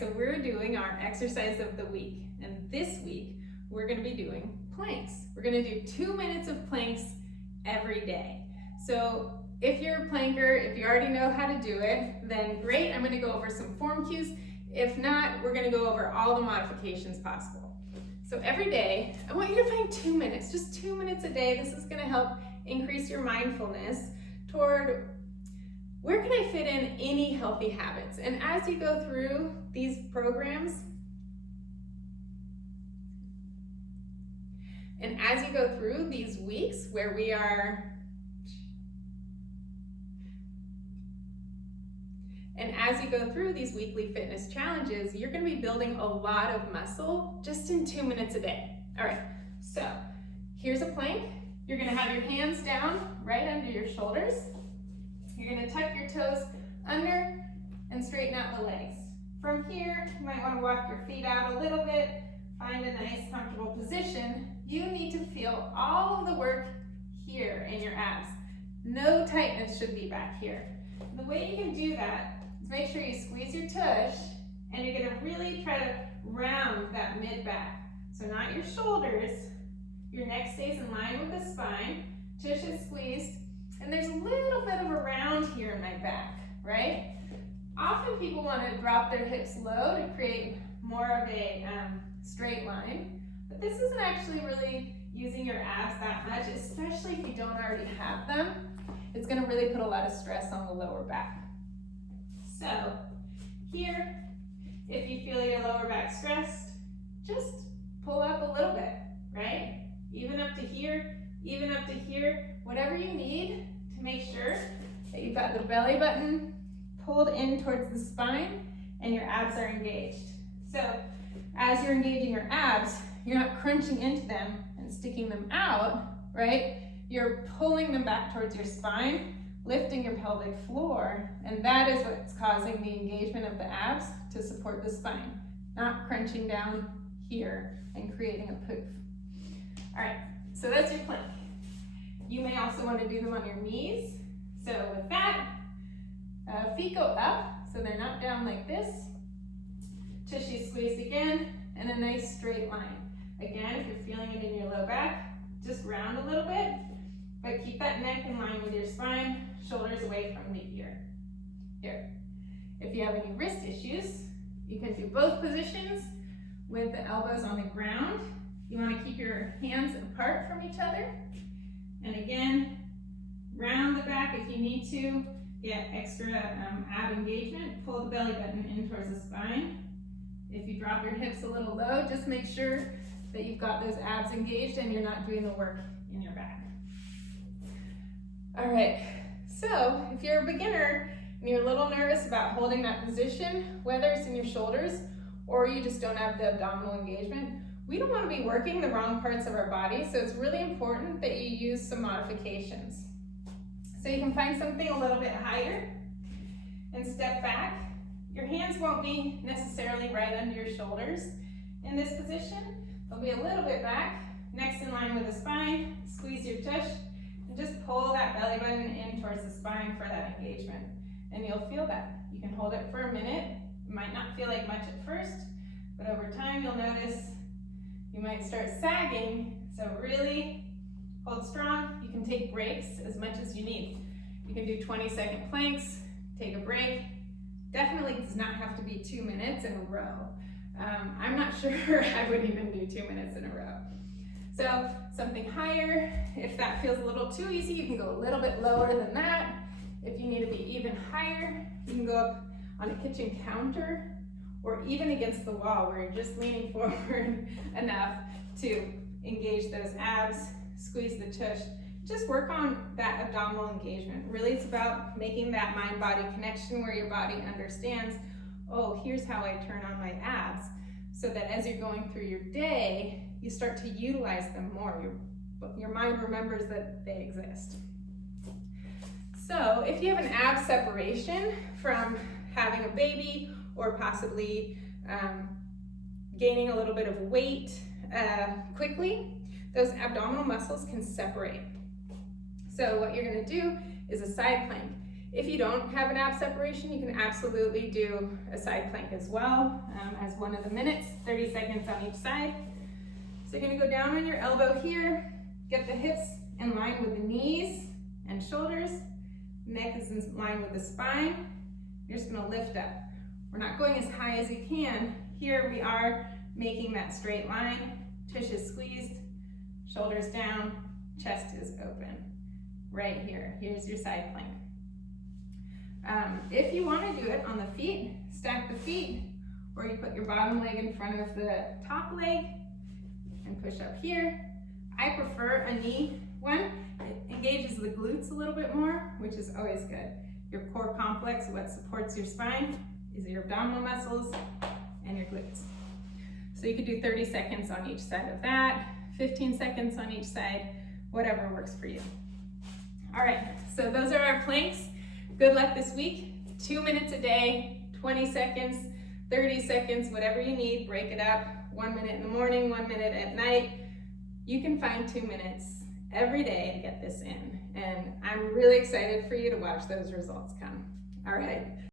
so we're doing our exercise of the week. And this week, we're gonna be doing planks. We're gonna do 2 minutes of planks every day. So if you're a planker, if you already know how to do it, then great, I'm gonna go over some form cues. If not, we're gonna go over all the modifications possible. So every day, I want you to find 2 minutes, just 2 minutes a day. This is gonna help increase your mindfulness toward where can I fit in any healthy habits? And as you go through these programs, and as you go through these weeks where we are, and as you go through these weekly fitness challenges, you're gonna be building a lot of muscle just in 2 minutes a day. All right, so here's a plank. You're gonna have your hands down right under your shoulders. You're gonna tuck your toes under and straighten out the legs. From here, you might wanna walk your feet out a little bit, find a nice comfortable position. You need to feel all of the work here in your abs. No tightness should be back here. The way you can do that is make sure you squeeze your tush, and you're gonna really try to round that mid-back. So not your shoulders, your neck stays in line with the spine, tush is squeezed, and there's a little bit of a round here in my back, right? Often people want to drop their hips low to create more of a straight line, but this isn't actually really using your abs that much, especially if you don't already have them. It's going to really put a lot of stress on the lower back. So here, if you feel your lower back stressed, just pull up a little bit, right? Even up to here, even up to here, whatever you need to make sure that you've got the belly button pulled in towards the spine and your abs are engaged. So as you're engaging your abs, you're not crunching into them and sticking them out, right? You're pulling them back towards your spine, lifting your pelvic floor, and that is what's causing the engagement of the abs to support the spine, not crunching down here and creating a poof. All right, so that's your plank. You may also want to do them on your knees. So with that, feet go up, so they're not down like this. Tushy squeezed again, and a nice straight line. Again, if you're feeling it in your low back, just round a little bit, but keep that neck in line with your spine, shoulders away from the ear. Here. If you have any wrist issues, you can do both positions with the elbows on the ground. You want to keep your hands apart from each other. And again, round the back if you need to. Get extra ab engagement. Pull the belly button in towards the spine. If you drop your hips a little low, just make sure that you've got those abs engaged and you're not doing the work in your back. All right, so if you're a beginner and you're a little nervous about holding that position, whether it's in your shoulders or you just don't have the abdominal engagement, we don't want to be working the wrong parts of our body, so it's really important that you use some modifications. So you can find something a little bit higher and step back. Your hands won't be necessarily right under your shoulders in this position. They'll be a little bit back, next in line with the spine. Squeeze your tush and just pull that belly button in towards the spine for that engagement. And you'll feel that. You can hold it for a minute. It might not feel like much at first, but over time you'll notice you might start sagging. So really hold strong. You can take breaks as much as you need. You can do 20-second planks, take a break. Definitely does not have to be 2 minutes in a row. I'm not sure I would even do 2 minutes in a row. So something higher, if that feels a little too easy, you can go a little bit lower than that. If you need to be even higher, you can go up on a kitchen counter or even against the wall where you're just leaning forward enough to engage those abs, squeeze the tush. Just work on that abdominal engagement. Really, it's about making that mind-body connection where your body understands, oh, here's how I turn on my abs, so that as you're going through your day, you start to utilize them more. Your mind remembers that they exist. So if you have an ab separation from having a baby or possibly gaining a little bit of weight quickly, those abdominal muscles can separate. So what you're gonna do is a side plank. If you don't have an ab separation, you can absolutely do a side plank as well, as one of the minutes, 30 seconds on each side. So you're gonna go down on your elbow here, get the hips in line with the knees and shoulders, neck is in line with the spine. You're just gonna lift up. We're not going as high as you can. Here we are making that straight line, tush is squeezed, shoulders down, chest is open. Right here, here's your side plank. If you want to do it on the feet, stack the feet, or you put your bottom leg in front of the top leg and push up here. I prefer a knee one. It engages the glutes a little bit more, which is always good. Your core complex, what supports your spine, is your abdominal muscles and your glutes. So you could do 30 seconds on each side of that, 15 seconds on each side, whatever works for you. All right, so those are our planks. Good luck this week. 2 minutes a day, 20 seconds, 30 seconds, whatever you need, break it up. 1 minute in the morning, 1 minute at night. You can find 2 minutes every day to get this in. And I'm really excited for you to watch those results come. All right.